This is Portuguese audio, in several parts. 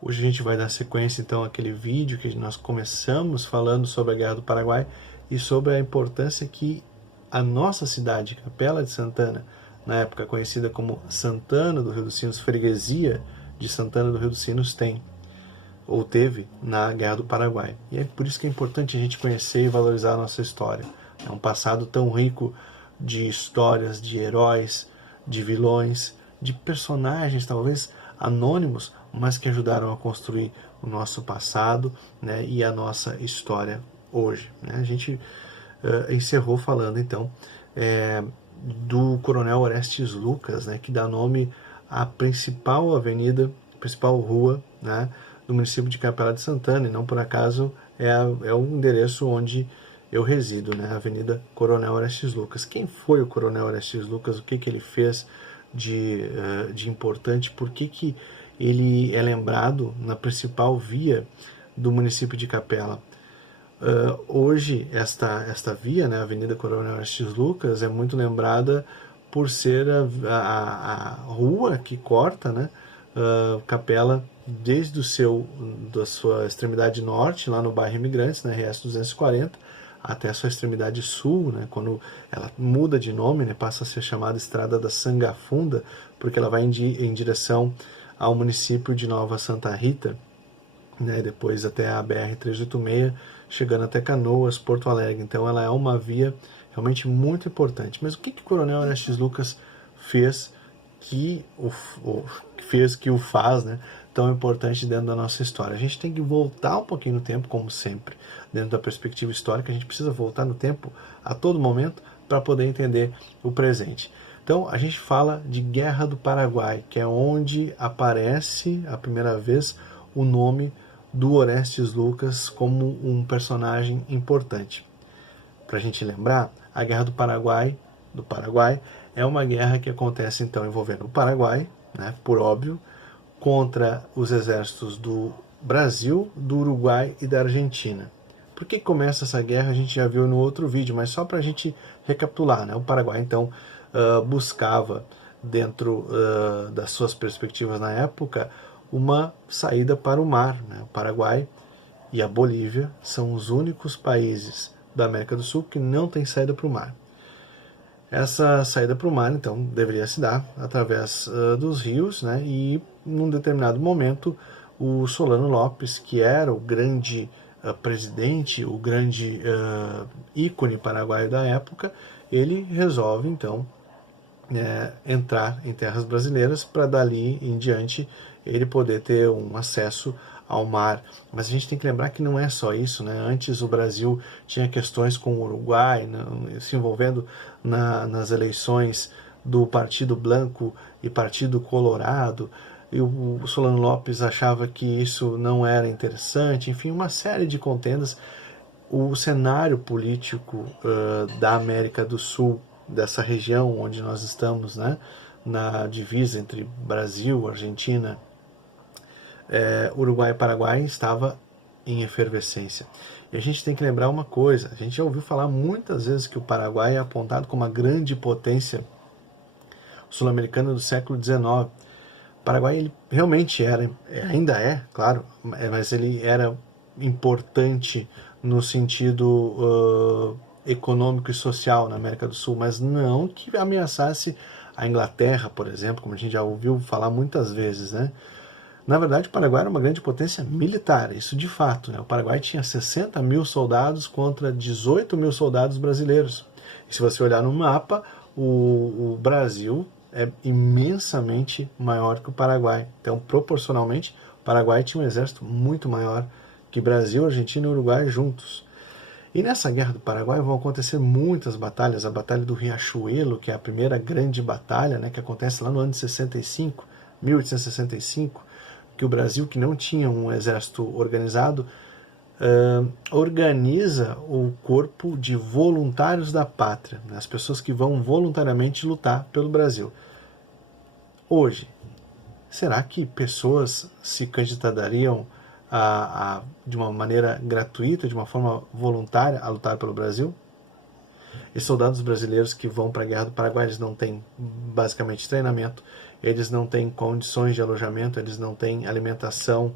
Hoje a gente vai dar sequência então àquele vídeo que nós começamos falando sobre a Guerra do Paraguai e sobre a importância que a nossa cidade, Capela de Santana, na época conhecida como Santana do Rio dos Sinos, freguesia de Santana do Rio dos Sinos, tem ou teve na Guerra do Paraguai. E é por isso que é importante a gente conhecer e valorizar a nossa história. É um passado tão rico de histórias, de heróis, de vilões, de personagens talvez anônimos, mas que ajudaram a construir o nosso passado, né, e a nossa história hoje. Né? A gente encerrou falando então do Coronel Orestes Lucas, né, que dá nome à principal avenida, principal rua, né, do município de Capela de Santana, e não por acaso é o endereço onde eu resido, né, Avenida Coronel Orestes Lucas. Quem foi o Coronel Orestes Lucas? O que ele fez de importante? Por que ele é lembrado na principal via do município de Capela? Hoje, esta via, né, a Avenida Coronel Orestes Lucas, é muito lembrada por ser a rua que corta, né, Capela desde da sua extremidade norte, lá no bairro Imigrantes, na RS 240, até a sua extremidade sul, né, quando ela muda de nome, né, passa a ser chamada Estrada da Sangafunda, porque ela vai em direção ao município de Nova Santa Rita, né, depois até a BR-386, chegando até Canoas, Porto Alegre. Então ela é uma via realmente muito importante. Mas o que o Coronel Orestes Lucas fez que o faz, né, tão importante dentro da nossa história? A gente tem que voltar um pouquinho no tempo, como sempre, dentro da perspectiva histórica. A gente precisa voltar no tempo a todo momento para poder entender o presente. Então a gente fala de Guerra do Paraguai, que é onde aparece a primeira vez o nome do Orestes Lucas como um personagem importante. Para a gente lembrar, a Guerra do Paraguai é uma guerra que acontece então envolvendo o Paraguai, né, por óbvio, contra os exércitos do Brasil, do Uruguai e da Argentina. Por que começa essa guerra? A gente já viu no outro vídeo, mas só para a gente recapitular, né? O Paraguai então buscava, dentro das suas perspectivas na época, uma saída para o mar. Né? O Paraguai e a Bolívia são os únicos países da América do Sul que não têm saída para o mar. Essa saída para o mar, então, deveria se dar através dos rios, né? E, num determinado momento, o Solano Lopes, que era o grande presidente, o grande ícone paraguaio da época, ele resolve, então, entrar em terras brasileiras para dali em diante ele poder ter um acesso ao mar. Mas a gente tem que lembrar que não é só isso, né? Antes o Brasil tinha questões com o Uruguai, né, se envolvendo nas eleições do Partido Blanco e Partido Colorado, e o Solano Lopes achava que isso não era interessante, enfim, uma série de contendas. O cenário político da América do Sul, dessa região onde nós estamos, né, na divisa entre Brasil, Argentina, Uruguai e Paraguai, estava em efervescência. E a gente tem que lembrar uma coisa, a gente já ouviu falar muitas vezes que o Paraguai é apontado como uma grande potência sul-americana do século XIX. O Paraguai ele realmente era, ainda é, claro, mas ele era importante no sentido econômico e social na América do Sul, mas não que ameaçasse a Inglaterra, por exemplo, como a gente já ouviu falar muitas vezes, né? Na verdade, o Paraguai era uma grande potência militar, isso de fato. Né? O Paraguai tinha 60 mil soldados contra 18 mil soldados brasileiros. E se você olhar no mapa, o Brasil é imensamente maior que o Paraguai. Então, proporcionalmente, o Paraguai tinha um exército muito maior que Brasil, Argentina e Uruguai juntos. E nessa Guerra do Paraguai vão acontecer muitas batalhas. A Batalha do Riachuelo, que é a primeira grande batalha, né, que acontece lá no ano de 65, 1865, que o Brasil, que não tinha um exército organizado, organiza o corpo de voluntários da pátria, né, as pessoas que vão voluntariamente lutar pelo Brasil. Hoje, será que pessoas se candidatariam de uma maneira gratuita, de uma forma voluntária, a lutar pelo Brasil? E soldados brasileiros que vão para a Guerra do Paraguai, eles não têm basicamente treinamento, eles não têm condições de alojamento, eles não têm alimentação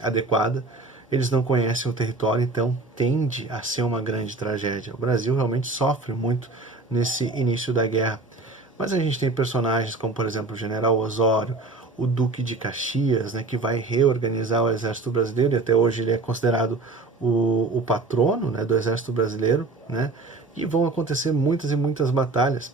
adequada, eles não conhecem o território, então tende a ser uma grande tragédia. O Brasil realmente sofre muito nesse início da guerra. Mas a gente tem personagens como, por exemplo, o General Osório, o Duque de Caxias, né, que vai reorganizar o Exército Brasileiro, e até hoje ele é considerado o patrono, né, do Exército Brasileiro, né, e vão acontecer muitas e muitas batalhas.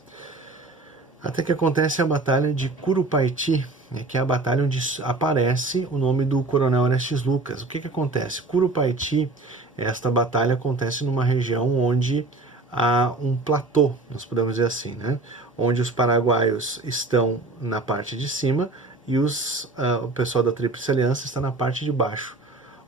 Até que acontece a Batalha de Curupaiti, né, que é a batalha onde aparece o nome do Coronel Orestes Lucas. O que acontece? Curupaiti, esta batalha acontece numa região onde há um platô, nós podemos dizer assim, né, onde os paraguaios estão na parte de cima e o pessoal da Tríplice Aliança está na parte de baixo.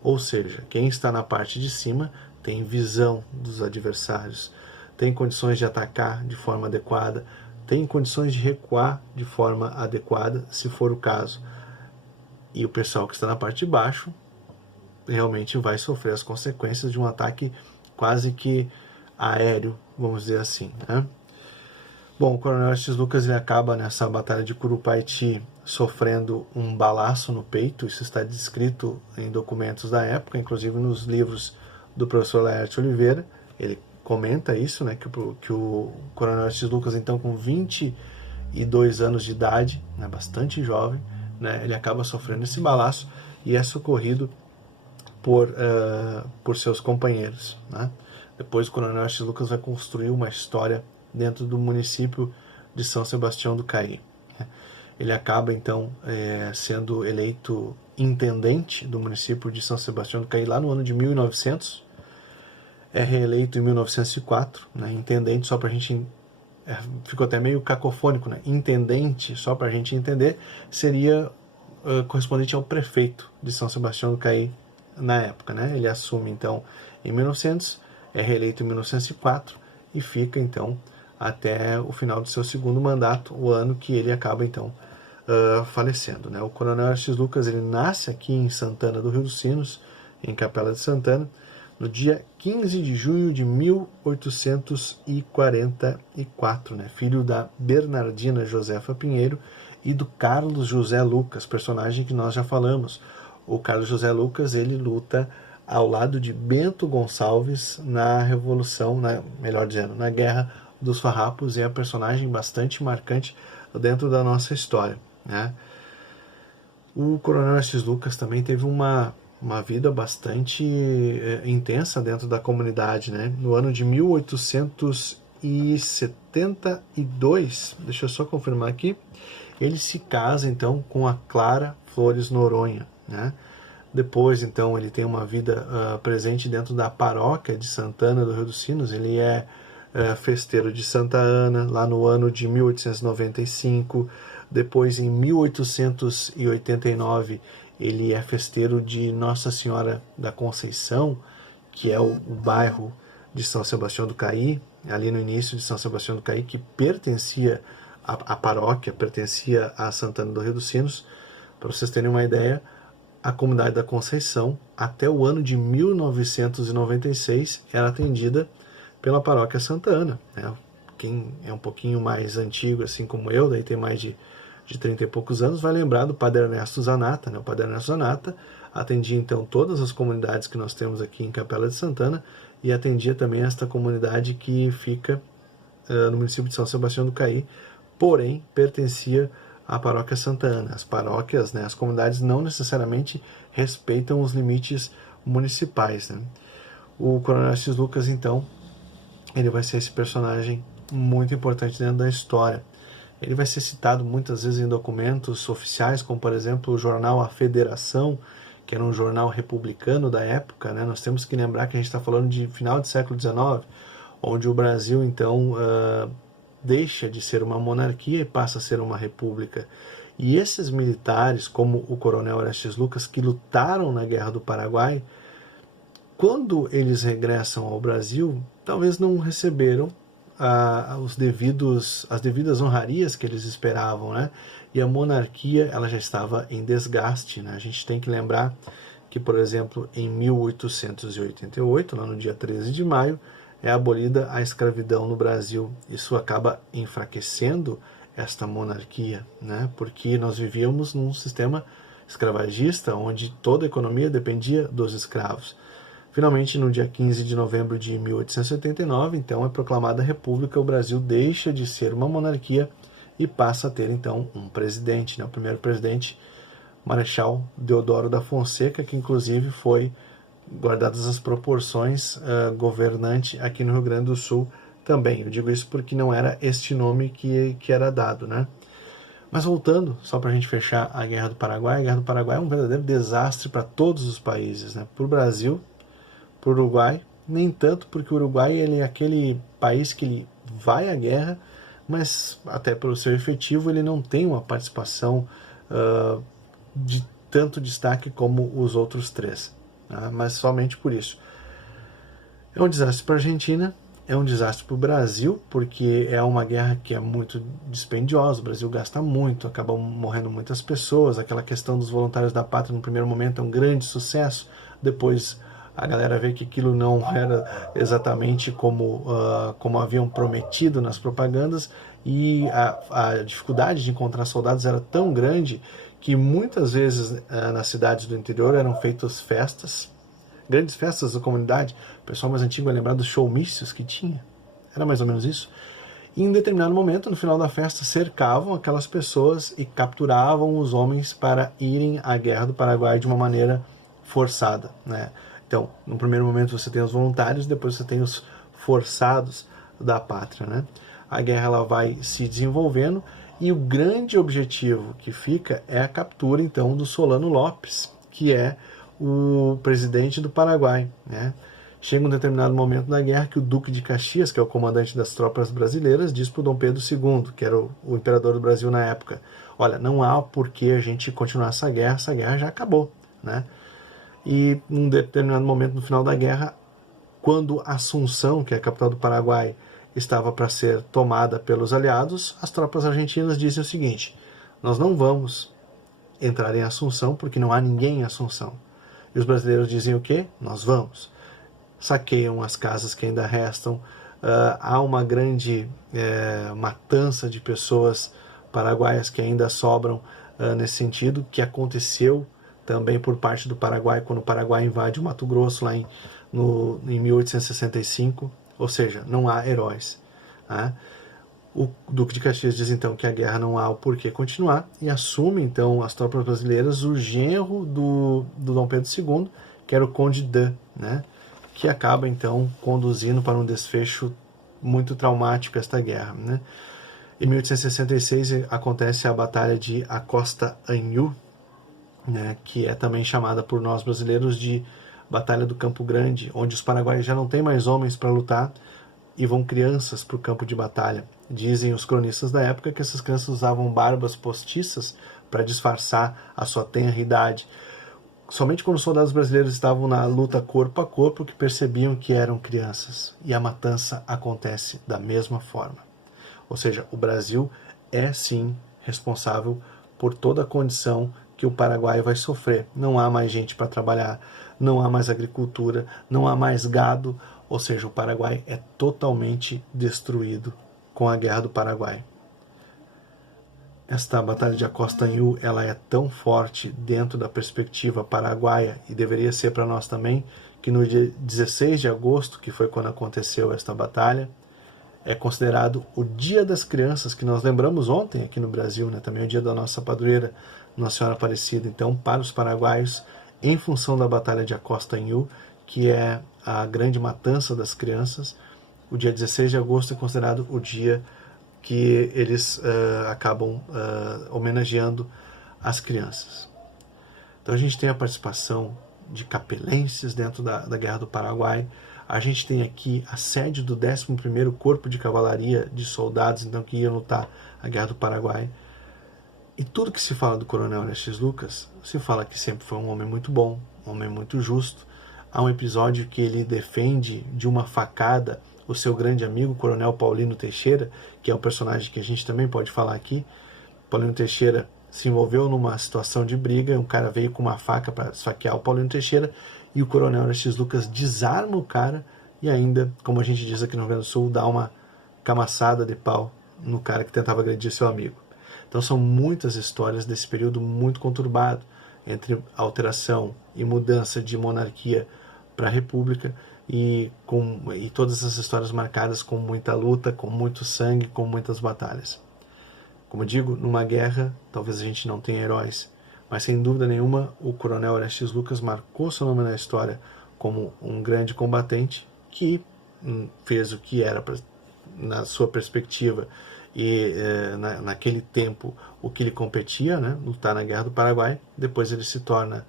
Ou seja, quem está na parte de cima tem visão dos adversários, tem condições de atacar de forma adequada, tem condições de recuar de forma adequada, se for o caso. E o pessoal que está na parte de baixo realmente vai sofrer as consequências de um ataque quase que aéreo, vamos dizer assim, né? Bom, o Coronel Orestes Lucas ele acaba nessa batalha de Curupaiti sofrendo um balaço no peito. Isso está descrito em documentos da época, inclusive nos livros do professor Laerte Oliveira. Ele comenta isso, né, que o Coronel Orestes Lucas, então com 22 anos de idade, né, bastante jovem, né, ele acaba sofrendo esse balaço e é socorrido por seus companheiros, né? Depois o Coronel Orestes Lucas vai construir uma história dentro do município de São Sebastião do Caí. Ele acaba, então, sendo eleito intendente do município de São Sebastião do Caí lá no ano de 1900, é reeleito em 1904, né, intendente, só para a gente... ficou até meio cacofônico, né? Intendente, só para a gente entender, seria correspondente ao prefeito de São Sebastião do Caí na época, né? Ele assume, então, em 1900, é reeleito em 1904 e fica, então, até o final do seu segundo mandato, o ano que ele acaba, então, falecendo, né? O Coronel Orestes Lucas, ele nasce aqui em Santana do Rio dos Sinos, em Capela de Santana, no dia 15 de junho de 1844, né? Filho da Bernardina Josefa Pinheiro e do Carlos José Lucas, personagem que nós já falamos. O Carlos José Lucas, ele luta ao lado de Bento Gonçalves na Revolução, melhor dizendo, na Guerra dos Farrapos, e é um personagem bastante marcante dentro da nossa história, né? O Coronel Orestes Lucas também teve uma vida bastante intensa dentro da comunidade, né? No ano de 1872, deixa eu só confirmar aqui, ele se casa então com a Clara Flores Noronha, né? Depois, então, ele tem uma vida presente dentro da paróquia de Santana do Rio dos Sinos. Ele é festeiro de Santa Ana, lá no ano de 1895. Depois, em 1889, ele é festeiro de Nossa Senhora da Conceição, que é o bairro de São Sebastião do Caí, ali no início de São Sebastião do Caí, que pertencia à paróquia, pertencia a Santana do Rio dos Sinos. Para vocês terem uma ideia, a comunidade da Conceição, até o ano de 1996, era atendida pela paróquia Santa Ana, né? Quem é um pouquinho mais antigo, assim como eu, daí tem mais de 30 e poucos anos, vai lembrar do Padre Ernesto Zanata, né? O Padre Ernesto Zanata atendia então todas as comunidades que nós temos aqui em Capela de Santana e atendia também esta comunidade que fica no município de São Sebastião do Caí, porém pertencia à paróquia Santa Ana. As paróquias, né, as comunidades não necessariamente respeitam os limites municipais, né? O Coronel Orestes Lucas, então, ele vai ser esse personagem muito importante dentro da história. Ele vai ser citado muitas vezes em documentos oficiais, como por exemplo o jornal A Federação, que era um jornal republicano da época, né? Nós temos que lembrar que a gente está falando de final do século XIX, onde o Brasil então deixa de ser uma monarquia e passa a ser uma república. E esses militares, como o Coronel Orestes Lucas, que lutaram na Guerra do Paraguai, quando eles regressam ao Brasil, talvez não receberam as devidas honrarias que eles esperavam, né? E a monarquia, ela já estava em desgaste, né? A gente tem que lembrar que, por exemplo, em 1888, lá no dia 13 de maio, é abolida a escravidão no Brasil. Isso acaba enfraquecendo esta monarquia, né? Porque nós vivíamos num sistema escravagista, onde toda a economia dependia dos escravos. Finalmente, no dia 15 de novembro de 1889, então é proclamada a República, o Brasil deixa de ser uma monarquia e passa a ter, então, um presidente, né? O primeiro presidente, Marechal Deodoro da Fonseca, que inclusive foi, guardadas as proporções, governante aqui no Rio Grande do Sul também. Eu digo isso porque não era este nome que era dado, né? Mas voltando, só para a gente fechar a Guerra do Paraguai, a Guerra do Paraguai é um verdadeiro desastre para todos os países, né? Para o Brasil, para o Uruguai, nem tanto, porque o Uruguai ele é aquele país que ele vai à guerra, mas até pelo seu efetivo ele não tem uma participação de tanto destaque como os outros três, né? Mas somente por isso. É um desastre para a Argentina, é um desastre para o Brasil, porque é uma guerra que é muito dispendiosa, o Brasil gasta muito, acabam morrendo muitas pessoas, aquela questão dos voluntários da pátria no primeiro momento é um grande sucesso, depois a galera vê que aquilo não era exatamente como haviam prometido nas propagandas, e a dificuldade de encontrar soldados era tão grande que muitas vezes nas cidades do interior eram feitas festas, grandes festas da comunidade. O pessoal mais antigo vai lembrar dos showmícios que tinha, era mais ou menos isso. E em determinado momento, no final da festa, cercavam aquelas pessoas e capturavam os homens para irem à Guerra do Paraguai de uma maneira forçada, né? Então, no primeiro momento você tem os voluntários, depois você tem os forçados da pátria, né? A guerra ela vai se desenvolvendo e o grande objetivo que fica é a captura, então, do Solano Lopes, que é o presidente do Paraguai, né? Chega um determinado momento da guerra que o Duque de Caxias, que é o comandante das tropas brasileiras, diz para o Dom Pedro II, que era o imperador do Brasil na época, olha, não há por que a gente continuar essa guerra já acabou, né? E num determinado momento no final da guerra, quando Assunção, que é a capital do Paraguai, estava para ser tomada pelos aliados, as tropas argentinas dizem o seguinte, nós não vamos entrar em Assunção porque não há ninguém em Assunção. E os brasileiros dizem o quê? Nós vamos. Saqueiam as casas que ainda restam, há uma grande matança de pessoas paraguaias que ainda sobram nesse sentido, que aconteceu também por parte do Paraguai, quando o Paraguai invade o Mato Grosso lá em 1865, ou seja, não há heróis, né? O Duque de Caxias diz então que a guerra não há o porquê continuar e assume então as tropas brasileiras o genro do Dom Pedro II, que era o Conde d'Eu, né? Que acaba então conduzindo para um desfecho muito traumático esta guerra, né? Em 1866 acontece a Batalha de Acosta Anhú, né, que é também chamada por nós brasileiros de Batalha do Campo Grande, onde os paraguaios já não têm mais homens para lutar e vão crianças para o campo de batalha. Dizem os cronistas da época que essas crianças usavam barbas postiças para disfarçar a sua tenra idade. Somente quando os soldados brasileiros estavam na luta corpo a corpo que percebiam que eram crianças. E a matança acontece da mesma forma. Ou seja, o Brasil é sim responsável por toda a condição que o Paraguai vai sofrer. Não há mais gente para trabalhar, não há mais agricultura, não há mais gado, ou seja, o Paraguai é totalmente destruído com a Guerra do Paraguai. Esta Batalha de Acosta Anhú, ela é tão forte dentro da perspectiva paraguaia, e deveria ser para nós também, que no dia 16 de agosto, que foi quando aconteceu esta batalha, é considerado o Dia das Crianças, que nós lembramos ontem aqui no Brasil, né? Também é o dia da nossa padroeira, Nossa Senhora Aparecida. Então, para os paraguaios, em função da Batalha de Acosta Anhú, que é a grande matança das crianças, o dia 16 de agosto é considerado o dia que eles acabam homenageando as crianças. Então a gente tem a participação de capelenses dentro da Guerra do Paraguai. A gente tem aqui a sede do 11º Corpo de Cavalaria de Soldados, então, que iam lutar a Guerra do Paraguai. E tudo que se fala do Coronel Aristides Lucas, se fala que sempre foi um homem muito bom, um homem muito justo. Há um episódio que ele defende de uma facada o seu grande amigo, o Coronel Paulino Teixeira, que é um personagem que a gente também pode falar aqui. Paulino Teixeira se envolveu numa situação de briga, um cara veio com uma faca para esfaquear o Paulino Teixeira, e o Coronel Aristides Lucas desarma o cara e ainda, como a gente diz aqui no Rio Grande do Sul, dá uma camaçada de pau no cara que tentava agredir seu amigo. Então são muitas histórias desse período muito conturbado, entre alteração e mudança de monarquia para república, e todas essas histórias marcadas com muita luta, com muito sangue, com muitas batalhas. Como eu digo, numa guerra talvez a gente não tenha heróis, mas sem dúvida nenhuma o coronel Orestes Lucas marcou seu nome na história como um grande combatente que fez o que era, na sua perspectiva e naquele tempo, o que ele competia, né, lutar na Guerra do Paraguai. Depois ele se torna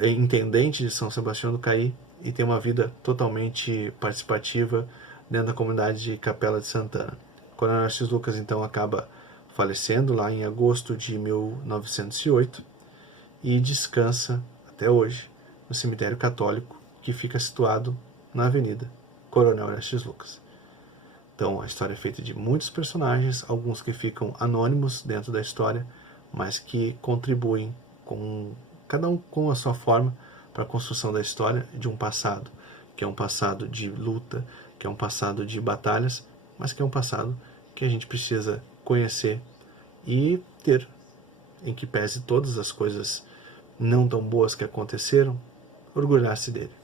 intendente de São Sebastião do Caí e tem uma vida totalmente participativa dentro da comunidade de Capela de Santana. O coronel Orestes Lucas então acaba falecendo lá em agosto de 1908 e descansa até hoje no cemitério católico que fica situado na Avenida Coronel Orestes Lucas. Então a história é feita de muitos personagens, alguns que ficam anônimos dentro da história, mas que contribuem com cada um com a sua forma para a construção da história de um passado, que é um passado de luta, que é um passado de batalhas, mas que é um passado que a gente precisa conhecer e ter, em que pese todas as coisas não tão boas que aconteceram, orgulhar-se dele.